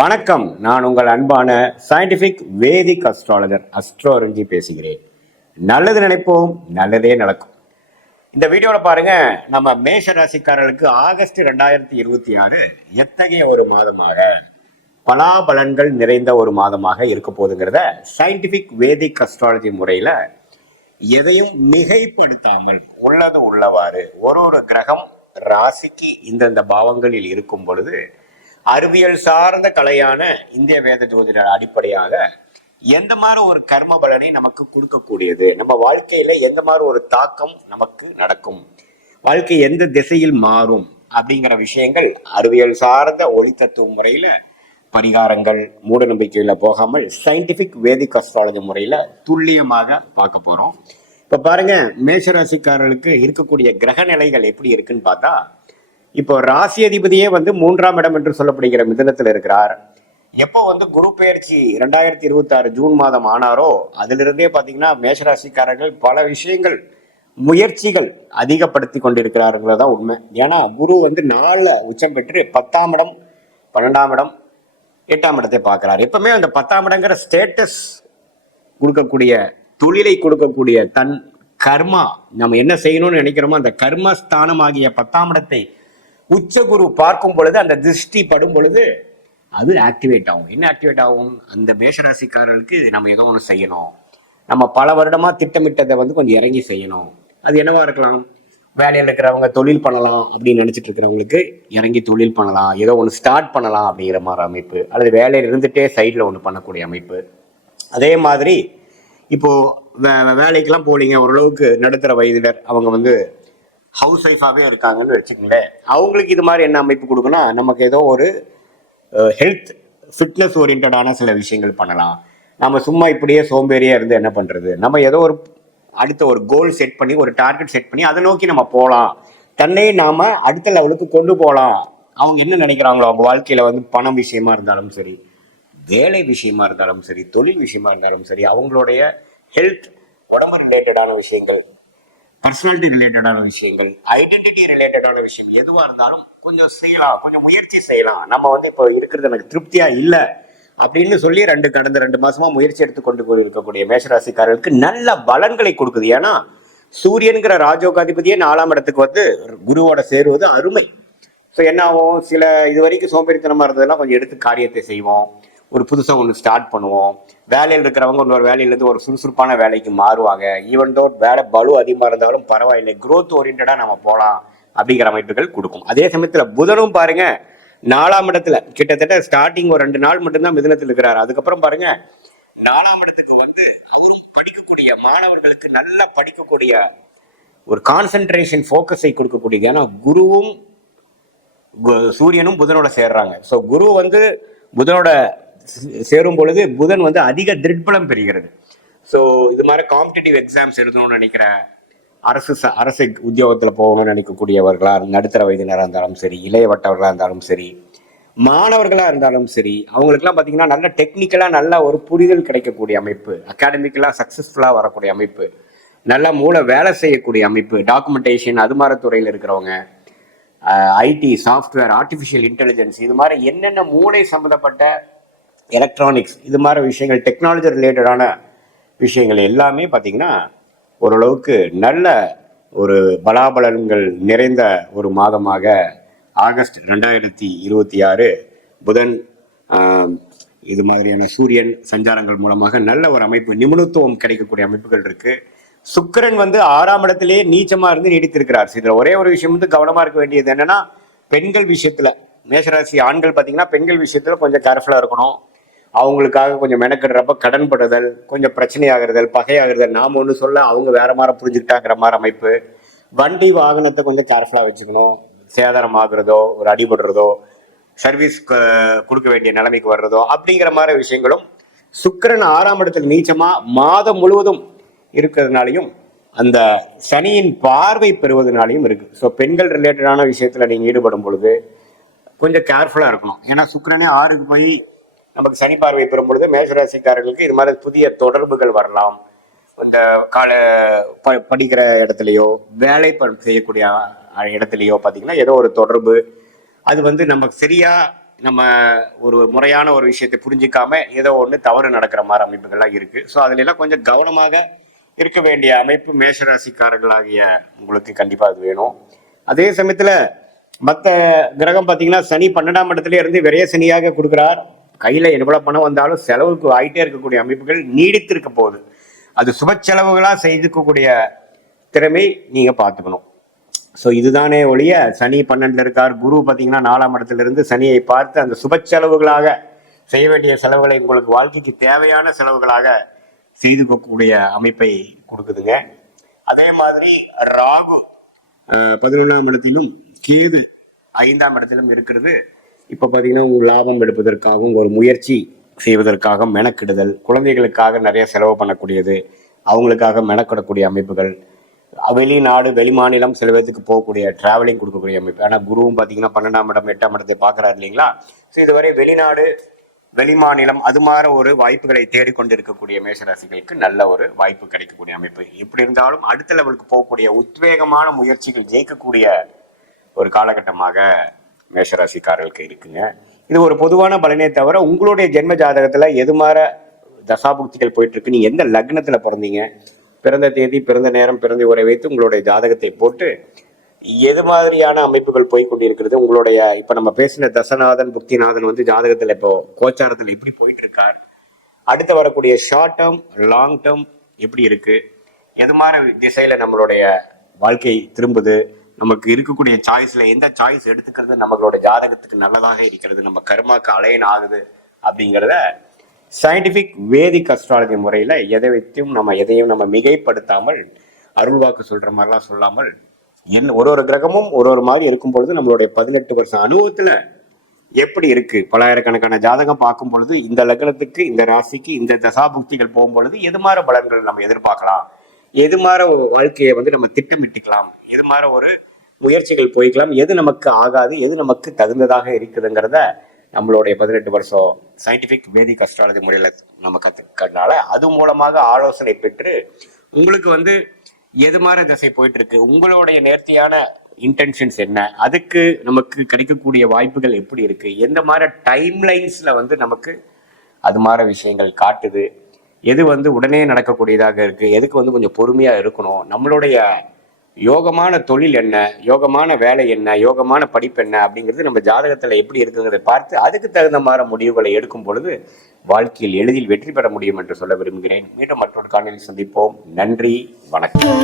வணக்கம். நான் உங்கள் அன்பான சயின்டிபிக் வேதிக் அஸ்ட்ராலஜர் அஸ்ட்ரோரஞ்சி பேசுகிறேன். நல்லது நினைப்போம், நல்லதே நடக்கும். இந்த வீடியோவில் பாருங்க, நம்ம மேஷ ராசிக்காரர்களுக்கு ஆகஸ்ட் 2026 எத்தகைய ஒரு மாதமாக பலாபலன்கள் நிறைந்த ஒரு மாதமாக இருக்க போகுதுங்கிறத சயின்டிபிக் வேதிக் அஸ்ட்ராலஜி முறையில எதையும் மிகைப்படுத்தாமல் உள்ளது உள்ளவாறு ஒரு கிரகம் ராசிக்கு இந்தந்த பாவங்களில் இருக்கும் பொழுது அறிவியல் சார்ந்த கலையான இந்திய வேத ஜோதிட அடிப்படையாக எந்த மாதிரி ஒரு கர்ம பலனை நமக்கு கொடுக்கக்கூடியது, நம்ம வாழ்க்கையில எந்த மாதிரி ஒரு தாக்கம் நமக்கு நடக்கும், வாழ்க்கை எந்த திசையில் மாறும் அப்படிங்கிற விஷயங்கள் அறிவியல் சார்ந்த ஒளி தத்துவ முறையில பரிகாரங்கள் மூட நம்பிக்கையில போகாமல் சயின்டிபிக் வேதிக் அஸ்ட்ராலஜி முறையில துல்லியமாக பார்க்க போறோம். இப்ப பாருங்க, மேஷராசிக்காரர்களுக்கு இருக்கக்கூடிய கிரக நிலைகள் எப்படி இருக்குன்னு பார்த்தா, இப்போ ராசி அதிபதியே 3ஆம் இடம் என்று சொல்லப்படுகிற மிதுனத்தில் இருக்கிறார். எப்போ குரு பெயர்ச்சி 2026 ஜூன் மாதம் ஆனாரோ அதிலிருந்தே பாத்தீங்கன்னா மேஷராசிக்காரர்கள் பல விஷயங்கள் முயற்சிகள் அதிகப்படுத்தி கொண்டிருக்கிறார்கள் உண்மை. ஏன்னா குரு 4 உச்சம் பெற்று 10ஆம் இடம் 12ஆம் இடம் 8ஆம் இடத்தை பார்க்கிறார். எப்பவுமே அந்த 10ஆம் இடங்கிற ஸ்டேட்டஸ் கொடுக்கக்கூடிய, தொழிலை கொடுக்கக்கூடிய, தன் கர்மா நம்ம என்ன செய்யணும்னு நினைக்கிறோமோ அந்த கர்மஸ்தானம் ஆகிய 10ஆம் இடத்தை உச்ச குரு பார்க்கும் பொழுது, அந்த திருஷ்டி படும் பொழுது அது ஆக்டிவேட் ஆகும். என்ன ஆக்டிவேட் ஆகும்? அந்த மேஷராசிக்காரர்களுக்கு நம்ம ஏதோ ஒன்று செய்யணும், நம்ம பல வருடமா திட்டமிட்டதை கொஞ்சம் இறங்கி செய்யணும். அது என்னவா இருக்கலாம்? வேலையில் இருக்கிறவங்க தொழில் பண்ணலாம் அப்படின்னு நினைச்சிட்டு இருக்கிறவங்களுக்கு இறங்கி தொழில் பண்ணலாம், ஏதோ ஒன்று ஸ்டார்ட் பண்ணலாம் அப்படிங்கிற மாதிரி அமைப்பு, அல்லது வேலையில் இருந்துட்டே சைடில் ஒன்று பண்ணக்கூடிய அமைப்பு. அதே மாதிரி இப்போ வேலைக்கெல்லாம் போலீங்க, ஓரளவுக்கு நடுத்தர வயதினர் அவங்க ஹவுஸ் ஒய்ஃபாகவே இருக்காங்கன்னு வச்சுக்கோங்களேன், அவங்களுக்கு இது மாதிரி என்ன அமைப்பு கொடுக்குன்னா, நமக்கு ஏதோ ஒரு ஹெல்த் ஃபிட்னஸ் ஓரியன்டான சில விஷயங்கள் பண்ணலாம். நம்ம சும்மா இப்படியே சோம்பேறியா இருந்து என்ன பண்றது, நம்ம ஏதோ ஒரு அடுத்த ஒரு கோல் செட் பண்ணி, ஒரு டார்கெட் செட் பண்ணி அதை நோக்கி நம்ம போகலாம், தன்னை நாம அடுத்த லெவலுக்கு கொண்டு போகலாம். அவங்க என்ன நினைக்கிறாங்களோ, அவங்க வாழ்க்கையில பணம் விஷயமா இருந்தாலும் சரி, வேலை விஷயமா இருந்தாலும் சரி, தொழில் விஷயமா இருந்தாலும் சரி, அவங்களுடைய ஹெல்த், உடம்பு ரிலேட்டடான விஷயங்கள், பர்சனாலிட்டி ரிலேட்டடான விஷயங்கள், ஐடென்டிட்டி ரிலேட்டடான விஷயம் எதுவா இருந்தாலும் கொஞ்சம் செய்யலாம், கொஞ்சம் முயற்சி செய்யலாம். நம்ம இப்போ இருக்கிறது எனக்கு திருப்தியா இல்லை அப்படின்னு சொல்லி கடந்த 2 மாசமா முயற்சி எடுத்துக்கொண்டு இருக்கக்கூடிய மேஷராசிக்காரர்களுக்கு நல்ல பலன்களை கொடுக்குது. ஏன்னா சூரியன்கிற ராஜோகாதிபதியே 4ஆம் இடத்துக்கு குருவோட சேருவது அருமை. ஸோ என்ன ஆகும்? சில இது வரைக்கும் சோம்பேறித்தனமா இருந்ததெல்லாம் கொஞ்சம் எடுத்து காரியத்தை செய்வோம், ஒரு புதுசாக ஒன்று ஸ்டார்ட் பண்ணுவோம். வேலையில் இருக்கிறவங்க இன்னொரு வேலையிலேருந்து ஒரு சுறுசுறுப்பான வேலைக்கு மாறுவாங்க. ஈவன் தோ வேலை பலு அதிகமாக இருந்தாலும் பரவாயில்லை, growth ஓரியன்டா நம்ம போகலாம் அப்படிங்கிற அமைப்புகள் கொடுக்கும். அதே சமயத்தில் புதனும் பாருங்க 4ஆம் இடத்துல கிட்டத்தட்ட ஸ்டார்டிங் ஒரு 2 நாள் மட்டும்தான் மிதுனத்தில் இருக்கிறார். அதுக்கப்புறம் பாருங்க 4ஆம் இடத்துக்கு அவரும் படிக்கக்கூடிய மாணவர்களுக்கு நல்லா படிக்கக்கூடிய ஒரு கான்சென்ட்ரேஷன் ஃபோக்கஸை கொடுக்கக்கூடிய, ஏன்னா குருவும் சூரியனும் புதனோட சேர்றாங்க. ஸோ குரு புதனோட சேரும் பொழுது புதன் அதிக திருட்பலம் பெறுகிறது. ஸோ இது மாதிரி காம்படிட்டிவ் எக்ஸாம்ஸ் எழுதணும்னு நினைக்கிற, அரசு உத்தியோகத்தில் போகணும்னு நினைக்கக்கூடியவர்களா, நடுத்தர வயதினராக இருந்தாலும் சரி, இளையவட்டவர்களாக இருந்தாலும் சரி, மாணவர்களாக இருந்தாலும் சரி, அவங்களுக்குலாம் பார்த்தீங்கன்னா நல்ல டெக்னிக்கலாக நல்ல ஒரு புரிதல் கிடைக்கக்கூடிய அமைப்பு, அகாடமிக்கலாக சக்ஸஸ்ஃபுல்லாக வரக்கூடிய அமைப்பு, நல்ல மூளை வேலை செய்யக்கூடிய அமைப்பு, டாக்குமெண்டேஷன் அது மாதிரி துறையில் இருக்கிறவங்க, ஐடி, சாஃப்ட்வேர், ஆர்டிஃபிஷியல் இன்டெலிஜென்ஸ், இது மாதிரி என்னென்ன மூளை சம்மந்தப்பட்ட எலக்ட்ரானிக்ஸ், இது மாதிரி விஷயங்கள், டெக்னாலஜி ரிலேட்டடான விஷயங்கள் எல்லாமே பார்த்தீங்கன்னா ஓரளவுக்கு நல்ல ஒரு பலாபலன்கள் நிறைந்த ஒரு மாதமாக ஆகஸ்ட் 2026 புதன் இது மாதிரியான சூரியன் சஞ்சாரங்கள் மூலமாக நல்ல ஒரு அமைப்பு, நிபுணத்துவம் கிடைக்கக்கூடிய அமைப்புகள் இருக்கு. சுக்கிரன் 6ஆம் இடத்திலேயே நீச்சமா இருந்து நீடித்திருக்கிறார். இதுல ஒரே ஒரு விஷயம் கவனமா இருக்க வேண்டியது என்னன்னா, பெண்கள் விஷயத்துல, மேஷராசி ஆண்கள் பாத்தீங்கன்னா பெண்கள் விஷயத்துல கொஞ்சம் கேர்ஃபுல்லா இருக்கணும். அவங்களுக்காக கொஞ்சம் மெனக்கிடுறப்ப கடன்படுதல், கொஞ்சம் பிரச்சனையாகிறதல், பகையாகிறதல், நாம ஒண்ணு சொல்ல அவங்க வேற மாதிரி புரிஞ்சுக்கிட்டாங்கிற மாதிரி அமைப்பு. வண்டி வாகனத்தை கொஞ்சம் கேர்ஃபுல்லா வச்சுக்கணும். சேதாரம் ஆகுறதோ, ஒரு அடிபடுறதோ, சர்வீஸ் கொடுக்க வேண்டிய நிலைமைக்கு வர்றதோ அப்படிங்கிற மாதிரி விஷயங்களும் சுக்கிரன் 6ஆம் இடத்துல நீச்சமா மாதம் முழுவதும் இருக்கிறதுனாலையும் அந்த சனியின் பார்வை பெறுவதனாலையும் இருக்கு. ஸோ பெண்கள் ரிலேட்டடான விஷயத்துல நீங்க ஈடுபடும் பொழுது கொஞ்சம் கேர்ஃபுல்லா இருக்கணும். ஏன்னா சுக்கிரனே 6க்கு போய் நமக்கு சனி பார்வை பெறும் பொழுது மேஷராசிக்காரர்களுக்கு இது மாதிரி புதிய தொடர்புகள் வரலாம். இந்த படிக்கிற இடத்துலையோ, வேலை செய்யக்கூடிய இடத்துலையோ பார்த்தீங்கன்னா ஏதோ ஒரு தொடர்பு, அது நமக்கு சரியா நம்ம ஒரு முறையான ஒரு விஷயத்தை புரிஞ்சிக்காம ஏதோ ஒன்று தவறு நடக்கிற மாதிரி அமைப்புகள்லாம் இருக்கு. ஸோ அதுல எல்லாம் கொஞ்சம் கவனமாக இருக்க வேண்டிய அமைப்பு மேஷராசிக்காரர்களாகிய உங்களுக்கு கண்டிப்பா அது வேணும். அதே சமயத்துல மற்ற கிரகம் பார்த்தீங்கன்னா சனி 12ஆம் இடத்துல இருந்து விரைய சனியாக கொடுக்குறார். கையில எவ்வளவு பணம் வந்தாலும் செலவுக்கு ஆயிட்டே இருக்கக்கூடிய அமைப்புகள் நீடித்து இருக்க போகுது. அது சுப செலவுகளா செய்துக்கக்கூடிய திறமை நீங்க பார்த்துக்கணும். ஸோ இதுதானே ஒழிய சனி 12ல இருக்கார். குரு பார்த்தீங்கன்னா 4ஆம் இடத்துல இருந்து சனியை பார்த்து அந்த சுப செலவுகளாக செய்ய வேண்டிய செலவுகளை உங்களுக்கு வாழ்க்கைக்கு தேவையான செலவுகளாக செய்துக்கக்கூடிய அமைப்பை கொடுக்குதுங்க. அதே மாதிரி ராகு 11ஆம் இடத்திலும் கேது 5ஆம் இடத்திலும் இருக்கிறது. இப்போ பார்த்தீங்கன்னா உங்க லாபம் எடுப்பதற்காகவும் ஒரு முயற்சி செய்வதற்காக மெனக்கிடுதல், குழந்தைகளுக்காக நிறைய செலவு பண்ணக்கூடியது, அவங்களுக்காக மெனக்கிடக்கூடிய அமைப்புகள், வெளிநாடு வெளிமாநிலம் சில பேருக்கு போகக்கூடிய டிராவலிங் கொடுக்கக்கூடிய அமைப்பு. ஆனால் குருவும் பார்த்தீங்கன்னா 12ஆம் இடம் 8ஆம் இடத்தை பார்க்குறாரு இல்லைங்களா. ஸோ இதுவரை வெளிநாடு வெளிமாநிலம் அது மாதிரி ஒரு வாய்ப்புகளை தேடிக்கொண்டு இருக்கக்கூடிய மேஷராசிகளுக்கு நல்ல ஒரு வாய்ப்பு கிடைக்கக்கூடிய அமைப்பு. எப்படி இருந்தாலும் அடுத்த லெவலுக்கு போகக்கூடிய உத்வேகமான முயற்சிகள் ஜெயிக்கக்கூடிய ஒரு காலகட்டமாக மேஷராசிக்காரர்களுக்கு இருக்குங்க. இது ஒரு பொதுவான பலனே தவிர உங்களுடைய ஜென்ம ஜாதகத்துல எது மாதிரி தசாபுக்திகள் போயிட்டு இருக்கு, நீங்க எந்த லக்னத்துல பிறந்தீங்க, பிறந்த தேதி பிறந்த நேரம் பிறந்த உரை வைத்து உங்களுடைய ஜாதகத்தை போட்டு எது மாதிரியான அமைப்புகள் போய் கொண்டிருக்கிறது, உங்களுடைய இப்ப நம்ம பேசின தசநாதன் புக்திநாதன் வந்து ஜாதகத்துல இப்போ கோச்சாரத்துல எப்படி போயிட்டு இருக்கார், அடுத்து வரக்கூடிய ஷார்ட் டேர்ம் லாங் டேர்ம் எப்படி இருக்கு, எது மாதிரி திசையில நம்மளுடைய வாழ்க்கை திரும்புது, நமக்கு இருக்கக்கூடிய சாய்ஸ்ல எந்த சாய்ஸ் எடுத்துக்கிறது நம்மளோட ஜாதகத்துக்கு நல்லதாக இருக்கிறது, நம்ம கர்மாக்கு அலைன் ஆகுது அப்படிங்கிறத சயின்டிபிக் வேதிக் அஸ்ட்ராலஜி முறையில எதையும் நம்ம மிகைப்படுத்தாமல் அருள்வாக்கு சொல்ற மாதிரிலாம் சொல்லாமல் ஒரு கிரகமும் ஒரு மாதிரி இருக்கும் பொழுது நம்மளுடைய 18 வருஷம் அனுபவத்துல எப்படி இருக்கு, பல்லாயிரக்கணக்கான ஜாதகம் பார்க்கும் பொழுது இந்த லக்னத்துக்கு இந்த ராசிக்கு இந்த தசாபுக்திகள் போகும் பொழுது எது மாதிரி பலன்கள் நம்ம எதிர்பார்க்கலாம், எது மாதிரி ஒரு வாழ்க்கையை வந்து நம்ம திட்டமிட்டுக்கலாம், எது மாதிரி ஒரு முயற்சிகள் போய்க்கலாம், எது நமக்கு ஆகாது, எது நமக்கு தகுந்ததாக இருக்குதுங்கிறத நம்மளுடைய 18 வருஷம் சயின்டிபிக் வேதிக் அஸ்ட்ராலஜி முறையில நம்ம கத்துக்கிறதுனால அது மூலமாக ஆலோசனை பெற்று உங்களுக்கு வந்து எது மாதிரி திசை போயிட்டு இருக்கு, உங்களுடைய நேர்த்தியான இன்டென்ஷன்ஸ் என்ன, அதுக்கு நமக்கு கிடைக்கக்கூடிய வாய்ப்புகள் எப்படி இருக்கு, எந்த மாதிரி டைம் லைன்ஸ்ல வந்து நமக்கு அது மாதிரி விஷயங்கள் காட்டுது, எது வந்து உடனே நடக்கக்கூடியதாக இருக்கு, எதுக்கு வந்து கொஞ்சம் பொறுமையா இருக்கணும், நம்மளுடைய யோகமான தொழில் என்ன, யோகமான வேலை என்ன, யோகமான படிப்பு என்ன அப்படிங்கிறது நம்ம ஜாதகத்துல எப்படி இருக்குங்கிறத பார்த்து அதுக்கு தகுந்த மாதிரி முடிவுகளை எடுக்கும் பொழுது வாழ்க்கையில் எளிதில் வெற்றி பெற முடியும் என்று சொல்ல விரும்புகிறேன். மீண்டும் மற்றொரு காணொலியில் சந்திப்போம். நன்றி, வணக்கம்.